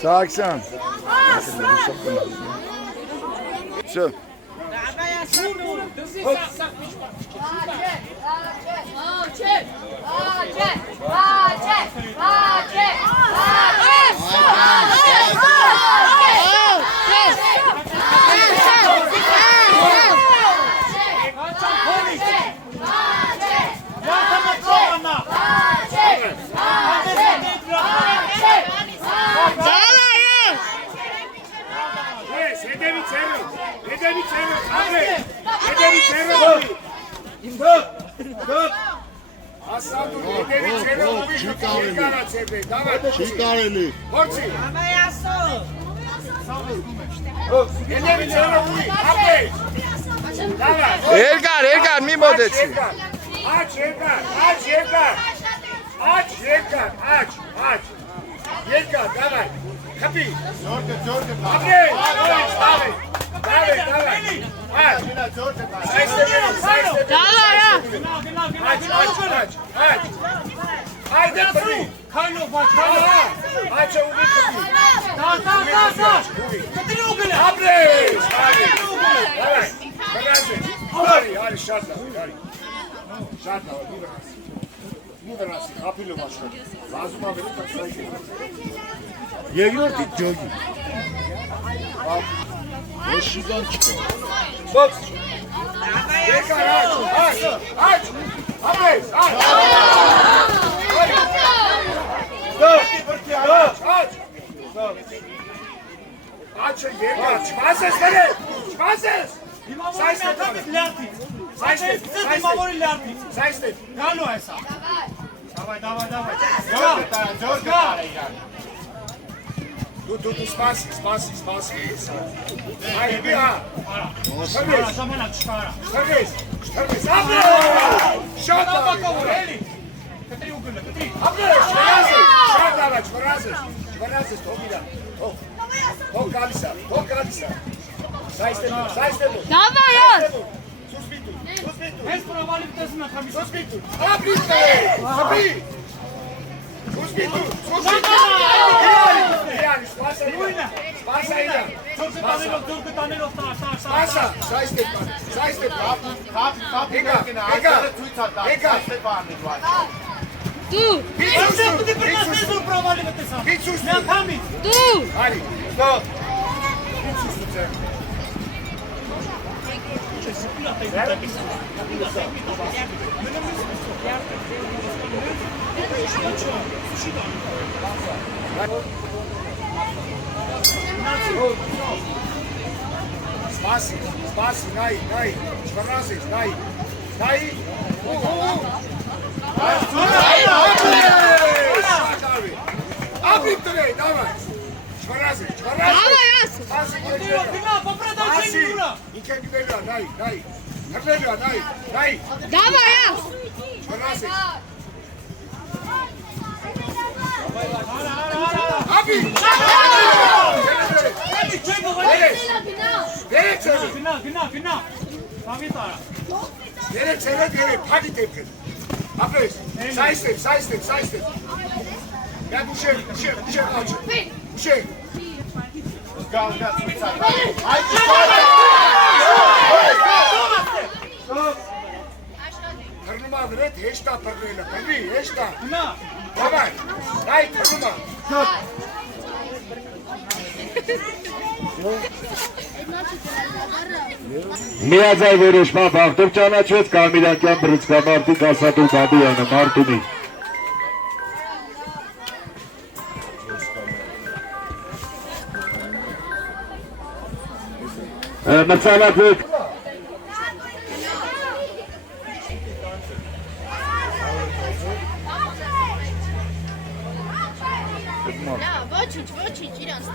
Սաքսյան։ Շո։ Երկար, մի մոտեցի։ Աչ, երկար։ Երկար, դավայ, խպի։ Ապրեյ, դավայ, աչ, Haydi fırın. Kayno bak. Aça uğur fırın. Dağ. Kadri uğur. Abreş. Hadi. Evet. Bagaze. Hadi şartla. Hadi. Şartla. Mudarası. Kapıyla başla. Lazım abi bak sayı. Yegor tit jogi. Bak. Eşiden çıkıyor. Bak. Tekrar aç. Abreş. Aç. Aç yerine çıkmazsınız nereye? Çıkmazsınız. Saystet. Galo esa. Davay. Dur, spasi. Haydi bir ha. Servis. Abla! Şartla bakalım. Abla, şvarazes, togida. Tok kalisa. Saystet. Davay yaz. Suspitu. Mēs provalim tas na kami. Suspitu. Abrite. Abi. Suspitu. Yani, spasa ida. Turku tanelo star. Spasa. Saystet. Ega. Du. Biz provalim tas. Hiç sus. Ne kami? Du. Hadi. Stop. Hiç sus sen. Spasi, най. Шваразes, най. Абритре, давай. Шваразes. Davay yaz. Bina poprodaј се дура. Инке гибелја, най. Davay yaz. Шваразes. Abi! Bina. Pavitara. Dere, hadi tepkin. Abreş, saystet. Ya bu şey aç. Bu şey. Tırnıma vret, heşta tırnıyla. Tabii, heşta. Bina. Tamam. Hayır, tırnıma. Միաձայ որոշմամբ հաղթող ճանաչվեց Կարմիրակյան բրցկամարտի Կասատու Բաբյանը Մարտունի։ Մրցանակը Ոչինչ, իրանց